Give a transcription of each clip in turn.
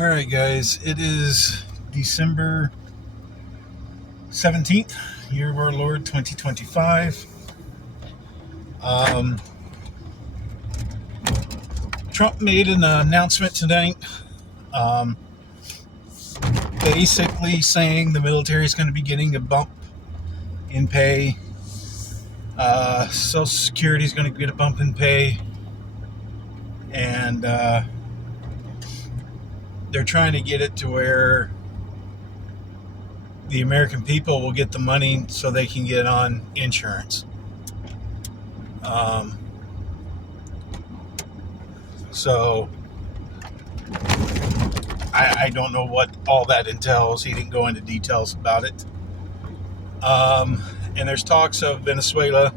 All right, guys, it is December 17th, year of our Lord 2025. Um, Trump made an announcement tonight, um, basically saying the military is going to be getting a bump in pay. Social Security is going to get a bump in pay. And they're trying to get it to where the American people will get the money so they can get on insurance. So I don't know what all that entails. He didn't go into details about it. And there's talks of Venezuela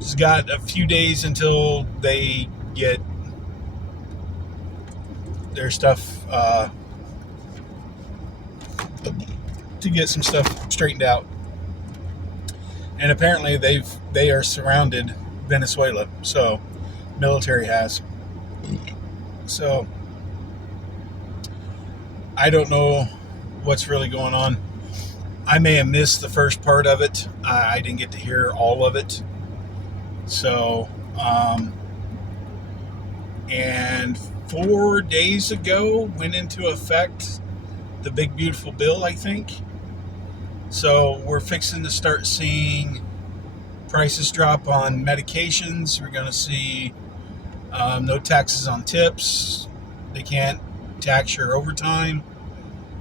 it's got a few days until they get their stuff to get some stuff straightened out. And apparently they are surrounded Venezuela, so military has. So I don't know what's really going on. I may have missed the first part of it. I didn't get to hear all of it. So, and 4 days ago went into effect the big beautiful bill, I think. So we're fixing to start seeing prices drop on medications. We're going to see no taxes on tips. They can't tax your overtime.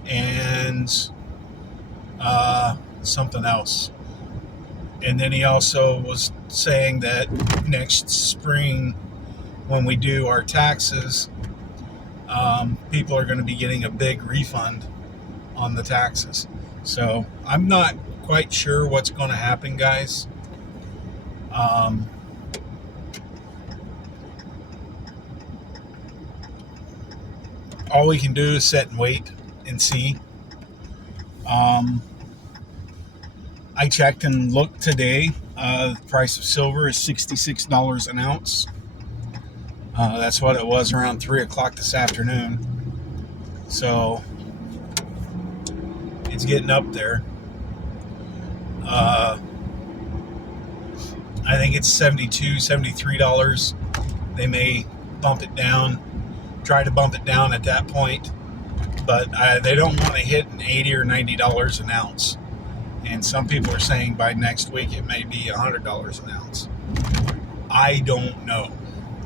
And something else. And then he also was saying that next spring, when we do our taxes, people are going to be getting a big refund on the taxes. So I'm not quite sure what's going to happen, guys. All we can do is sit and wait and see. I checked and looked today. The price of silver is $66 an ounce. That's what it was around 3 o'clock this afternoon. So it's getting up there. I think it's $72, $73. They may bump it down, try to bump it down at that point. But they don't want to hit an $80 or $90 an ounce. And some people are saying by next week it may be $100 an ounce. I don't know.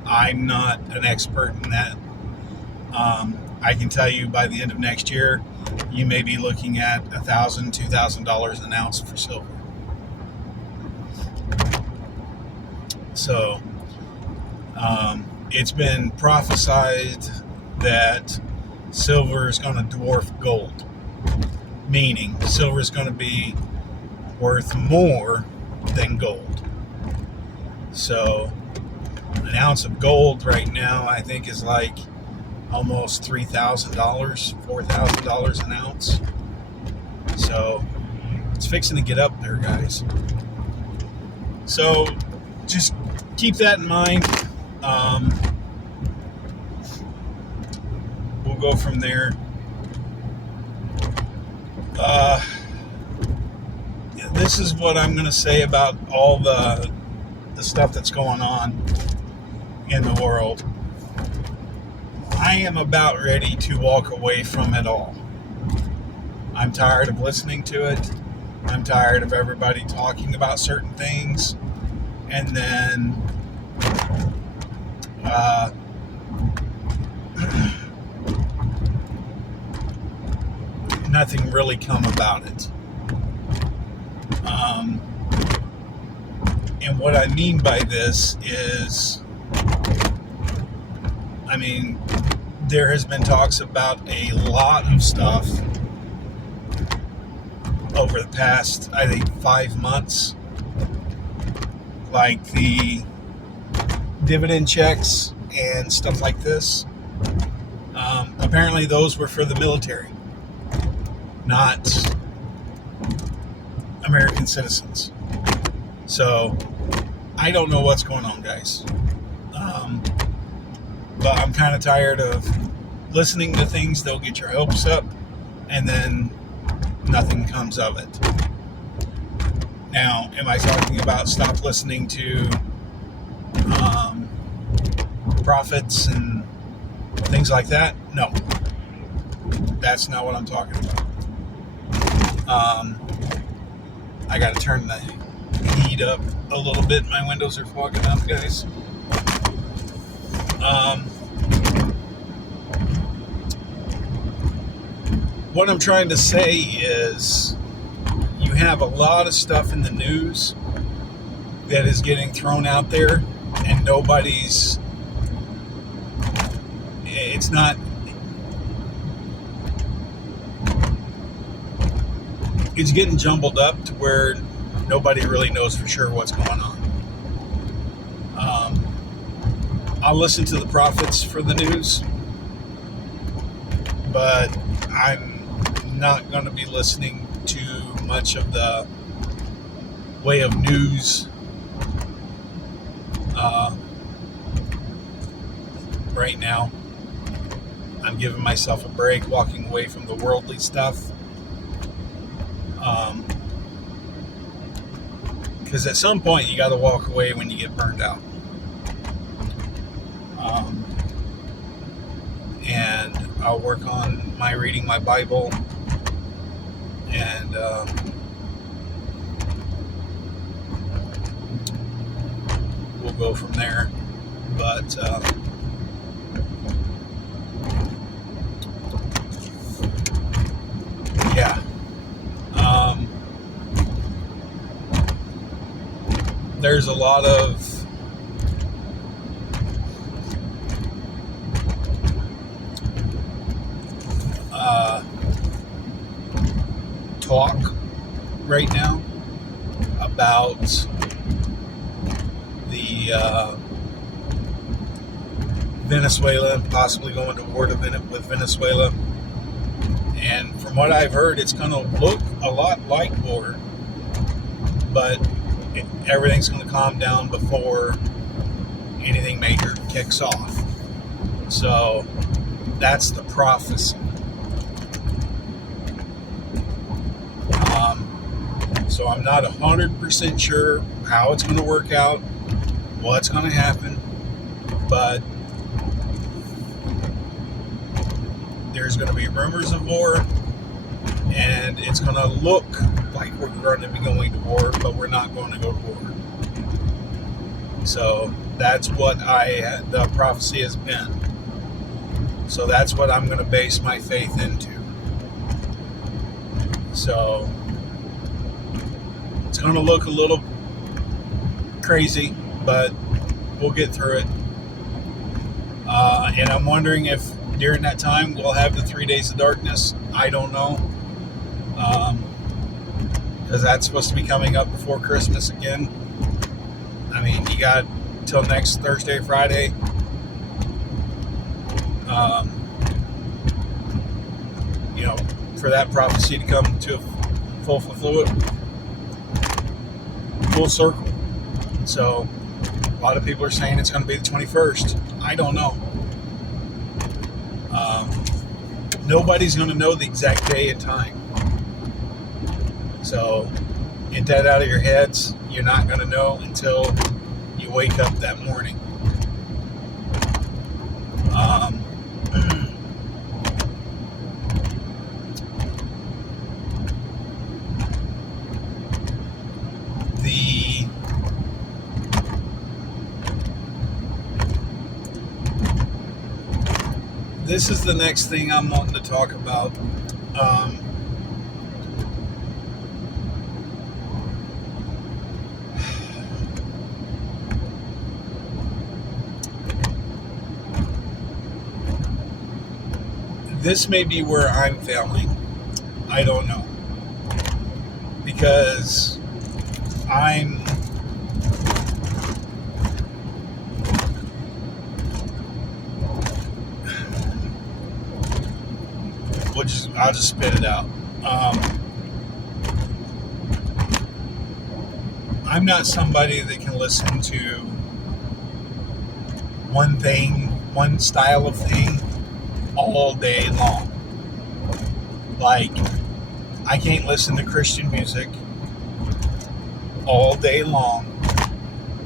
I'm not an expert in that. I can tell you by the end of next year, you may be looking at $1,000, $2,000 an ounce for silver. So, it's been prophesied that silver is going to dwarf gold, meaning silver is going to be worth more than gold. So an ounce of gold right now, I think, is like almost $3,000, $4,000 an ounce. So it's fixing to get up there, guys. So just keep that in mind. We'll go from there. This is what I'm going to say about all the stuff that's going on in the world. I am about ready to walk away from it all. I'm tired of listening to it. I'm tired of everybody talking about certain things and then nothing really come about it. And what I mean by this is, there has been talks about a lot of stuff over the past, I think, 5 months, like the dividend checks and stuff like this. Apparently those were for the military, not American citizens. So I don't know what's going on, guys. But I'm kind of tired of listening to things that'll get your hopes up and then nothing comes of it. Now, am I talking about stop listening to prophets and things like that? No. That's not what I'm talking about. I got to turn the heat up a little bit. My windows are fogging up, guys. What I'm trying to say is you have a lot of stuff in the news that is getting thrown out there and nobody's, it's not, it's getting jumbled up to where nobody really knows for sure what's going on. I'll listen to the prophets for the news, but I'm not going to be listening to much of the way of news right now. I'm giving myself a break, walking away from the worldly stuff. Because at some point you got to walk away when you get burned out. And I'll work on my reading my Bible, and we'll go from there. But yeah, there's a lot of talk right now about the Venezuela, possibly going to war with Venezuela. And from what I've heard, it's going to look a lot like war, but everything's going to calm down before anything major kicks off. So that's the prophecy. So I'm not 100% sure how it's going to work out, what's going to happen, but there's going to be rumors of war, and it's going to look like we're going to be going to war, but we're not going to go to war. So that's what the prophecy has been. So that's what I'm going to base my faith into. So it's going to look a little crazy, but we'll get through it. And I'm wondering if during that time we'll have the 3 days of darkness. I don't know. Because that's supposed to be coming up before Christmas again. I mean, you got till next Thursday, Friday. For that prophecy to come to a full circle. So a lot of people are saying it's going to be the 21st. I don't know. Nobody's going to know the exact day and time. So get that out of your heads. You're not going to know until you wake up that morning. This is the next thing I'm wanting to talk about. This may be where I'm failing. I don't know. Because I'll just spit it out. I'm not somebody that can listen to one thing one style of thing all day long. Like, I can't listen to Christian music all day long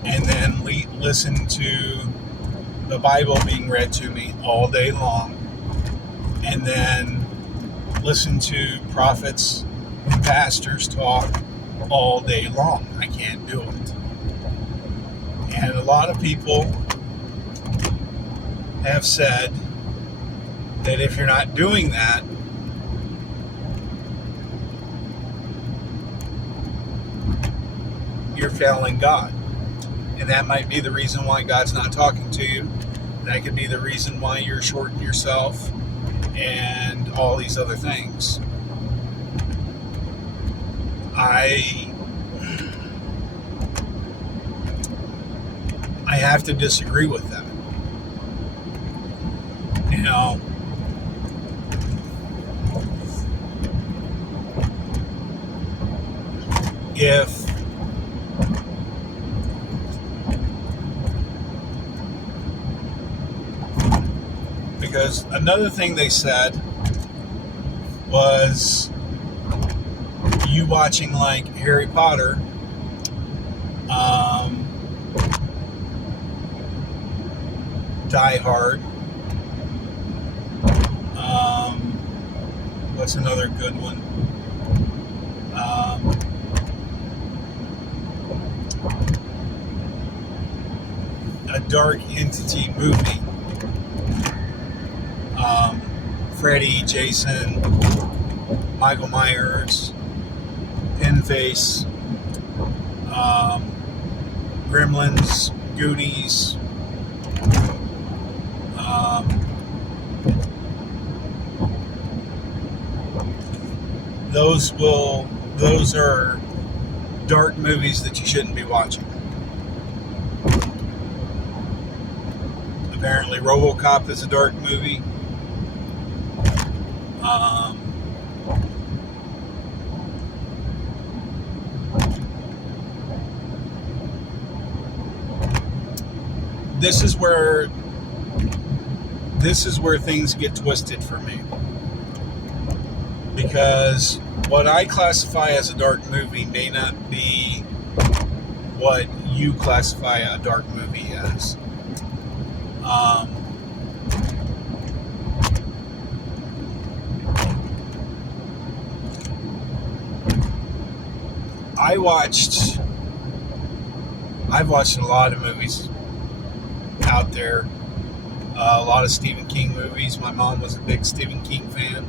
and then listen to the Bible being read to me all day long and then listen to prophets and pastors talk all day long. I can't do it. And a lot of people have said that if you're not doing that, you're failing God. And that might be the reason why God's not talking to you. That could be the reason why you're shorting yourself and all these other things. I have to disagree with that. You know, because another thing they said was you watching like Harry Potter, Die Hard, what's another good one? A Dark Entity movie. Freddy, Jason, Michael Myers, Pinface, Gremlins, Goonies, those are dark movies that you shouldn't be watching. Apparently RoboCop is a dark movie. This is where things get twisted for me, because what I classify as a dark movie may not be what you classify a dark movie as. I've watched a lot of movies out there, a lot of Stephen King movies. My mom was a big Stephen King fan,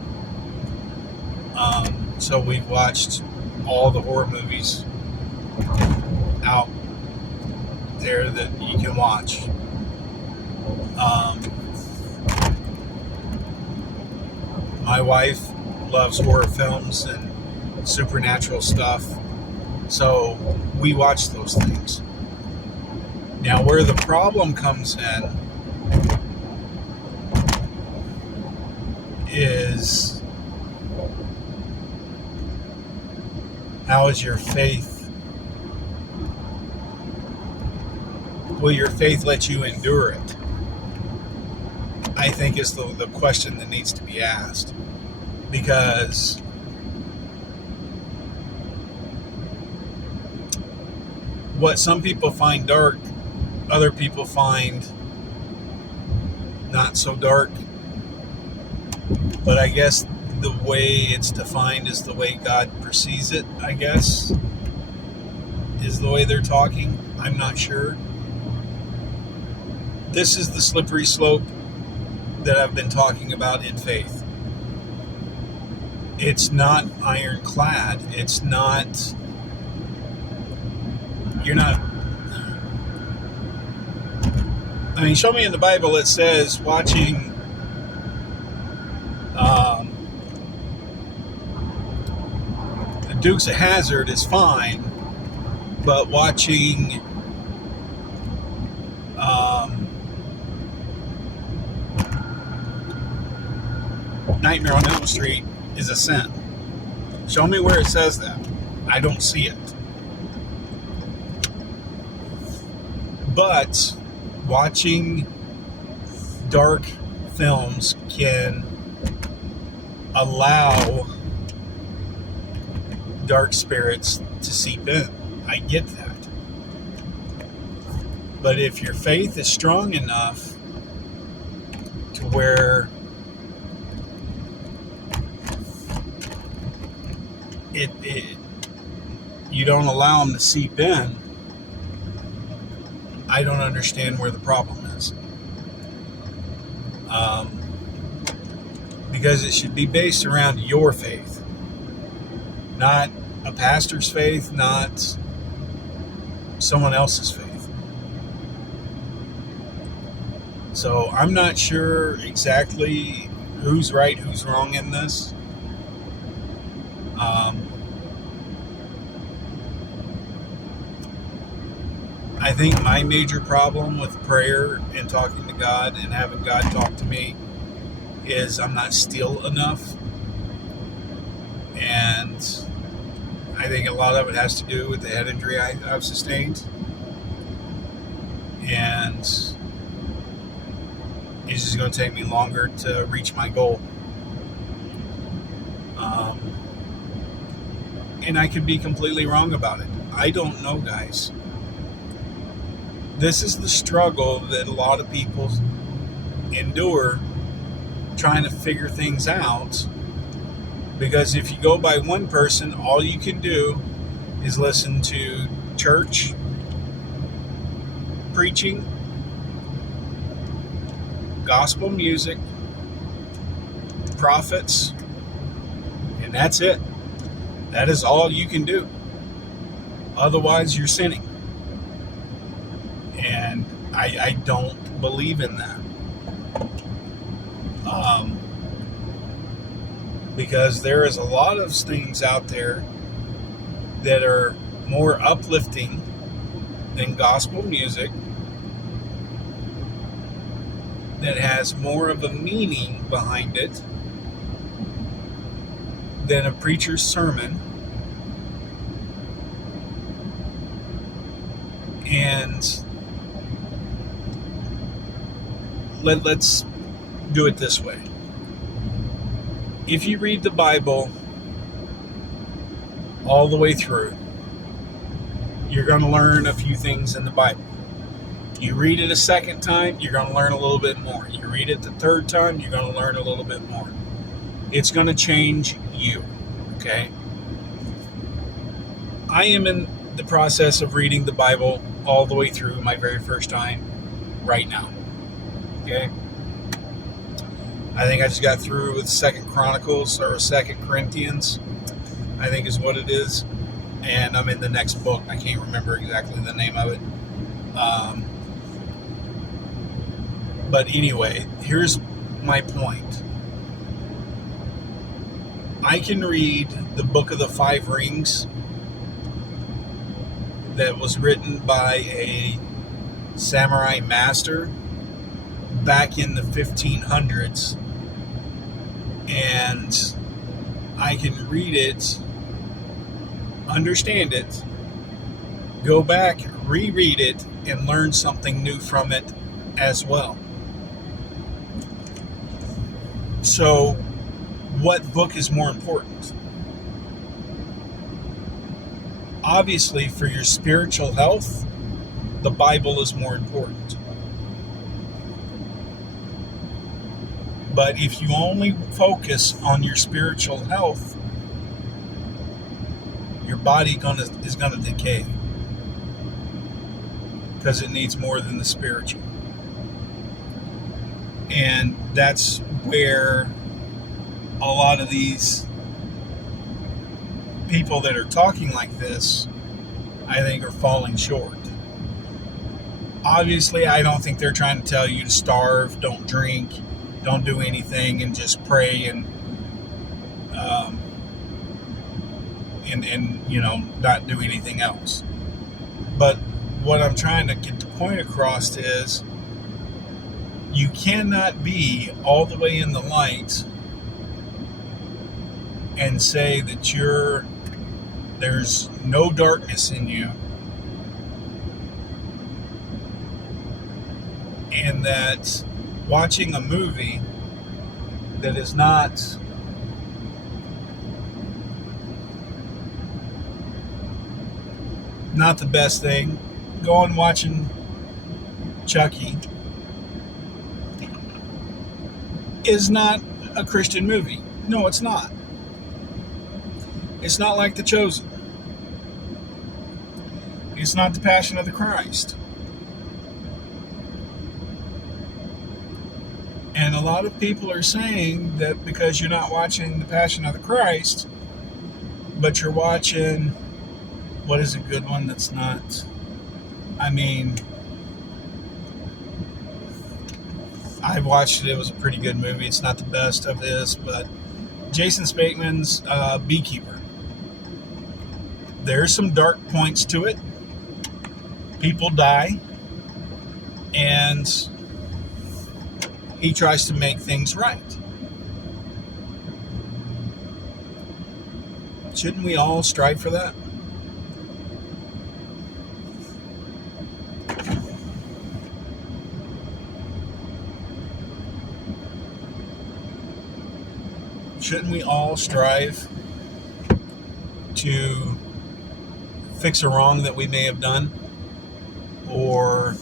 so we've watched all the horror movies out there that you can watch. My wife loves horror films and supernatural stuff, so we watch those things. Now, where the problem comes in is, how is your faith? Will your faith let you endure it? I think is the question that needs to be asked. Because what some people find dark, other people find not so dark. But I guess the way it's defined is the way God perceives it, I guess, is the way they're talking. I'm not sure. This is the slippery slope that I've been talking about in faith. It's not ironclad. It's not... You're not... I mean, show me in the Bible it says watching the Dukes of Hazzard is fine, but watching Nightmare on Elm Street is a sin. Show me where it says that. I don't see it. But watching dark films can allow dark spirits to seep in. I get that. But if your faith is strong enough to where you don't allow them to seep in, I don't understand where the problem is. Because it should be based around your faith, not a pastor's faith, not someone else's faith. So I'm not sure exactly who's right, who's wrong in this. I think my major problem with prayer and talking to God and having God talk to me is I'm not still enough. And I think a lot of it has to do with the head injury I've sustained. And it's just going to take me longer to reach my goal. And I could be completely wrong about it. I don't know, guys. This is the struggle that a lot of people endure trying to figure things out. Because if you go by one person, all you can do is listen to church preaching, gospel music, prophets, and that's it. That is all you can do. Otherwise, you're sinning. And I don't believe in that. Because there is a lot of things out there that are more uplifting than gospel music, that has more of a meaning behind it than a preacher's sermon. And let's do it this way. If you read the Bible all the way through, you're going to learn a few things in the Bible. You read it a second time, you're going to learn a little bit more. You read it the third time, you're going to learn a little bit more. It's going to change you, okay? I am in the process of reading the Bible all the way through my very first time right now, okay? I think I just got through with 2nd Chronicles or 2nd Corinthians, I think is what it is. And I'm in the next book. I can't remember exactly the name of it. But anyway, here's my point. I can read the Book of the Five Rings that was written by a samurai master back in the 1500s. And I can read it, understand it, go back, reread it, and learn something new from it as well. So, what book is more important? Obviously, for your spiritual health, the Bible is more important. But if you only focus on your spiritual health, your body is going to decay. Because it needs more than the spiritual. And that's where a lot of these people that are talking like this, I think, are falling short. Obviously, I don't think they're trying to tell you to starve, don't drink, don't do anything, and just pray and not do anything else. But what I'm trying to get the point across is you cannot be all the way in the light and say that there's no darkness in you, and that watching a movie that is not the best thing. Going watching Chucky is not a Christian movie. No, it's not. It's not like The Chosen. It's not The Passion of the Christ. And a lot of people are saying that because you're not watching The Passion of the Christ, but you're watching, what is a good one that's not, I mean, I watched it. It was a pretty good movie. It's not the best of this, but Jason Spateman's Beekeeper. There's some dark points to it. People die, and he tries to make things right. Shouldn't we all strive for that? Shouldn't we all strive to fix a wrong that we may have done, or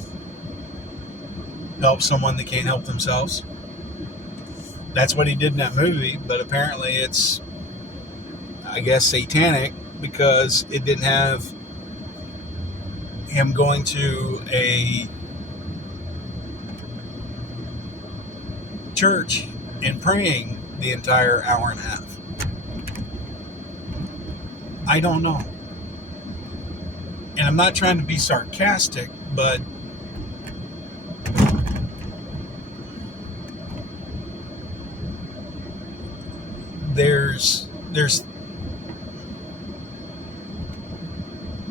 help someone that can't help themselves? That's what he did in that movie, but apparently it's, I guess, satanic, because it didn't have him going to a church and praying the entire hour and a half. I don't know. And I'm not trying to be sarcastic, but there's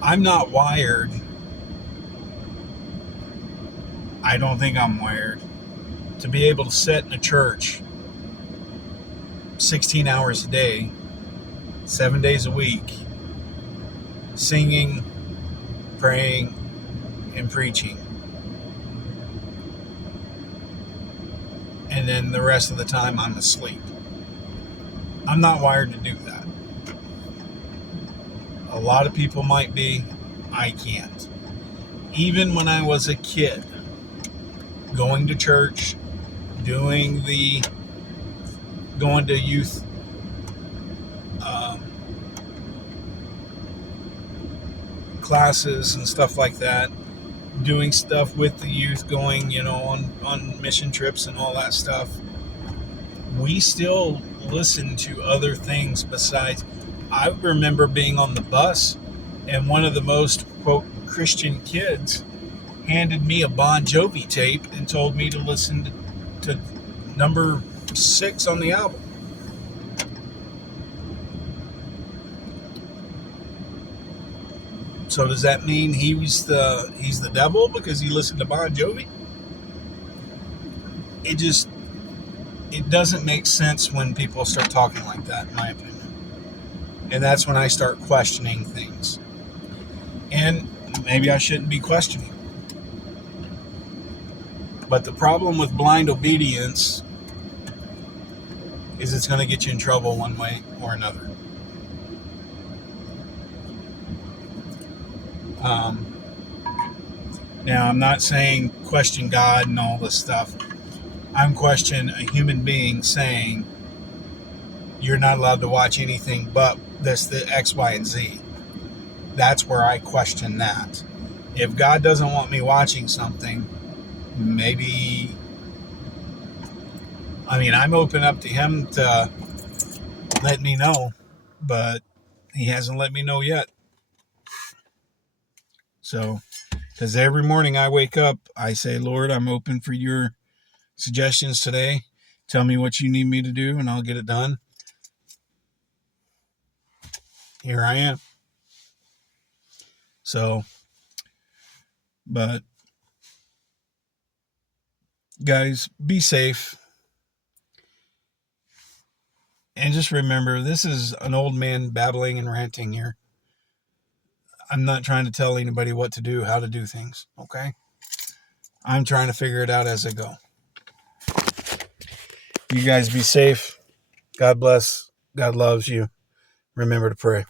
I'm not wired. I don't think I'm wired to be able to sit in a church 16 hours a day, 7 days a week, singing, praying, and preaching. And then the rest of the time I'm asleep. I'm not wired to do that. A lot of people might be. I can't. Even when I was a kid, going to church, going to youth classes and stuff like that, doing stuff with the youth, going, on mission trips and all that stuff, we still listen to other things besides. I remember being on the bus, and one of the most, quote, Christian kids handed me a Bon Jovi tape and told me to listen to number 6 on the album. So does that mean he's the devil because he listened to Bon Jovi? It doesn't make sense when people start talking like that, in my opinion. And that's when I start questioning things. And maybe I shouldn't be questioning. But the problem with blind obedience is it's going to get you in trouble one way or another. Now, I'm not saying question God and all this stuff. I'm questioning a human being saying you're not allowed to watch anything but this, the X, Y, and Z. That's where I question that. If God doesn't want me watching something, maybe, I'm open up to him to let me know, but he hasn't let me know yet. So, because every morning I wake up, I say, Lord, I'm open for your suggestions today. Tell me what you need me to do, and I'll get it done. Here I am. So, but guys, be safe. And just remember, this is an old man babbling and ranting here. I'm not trying to tell anybody what to do, how to do things, okay? I'm trying to figure it out as I go. You guys be safe. God bless. God loves you. Remember to pray.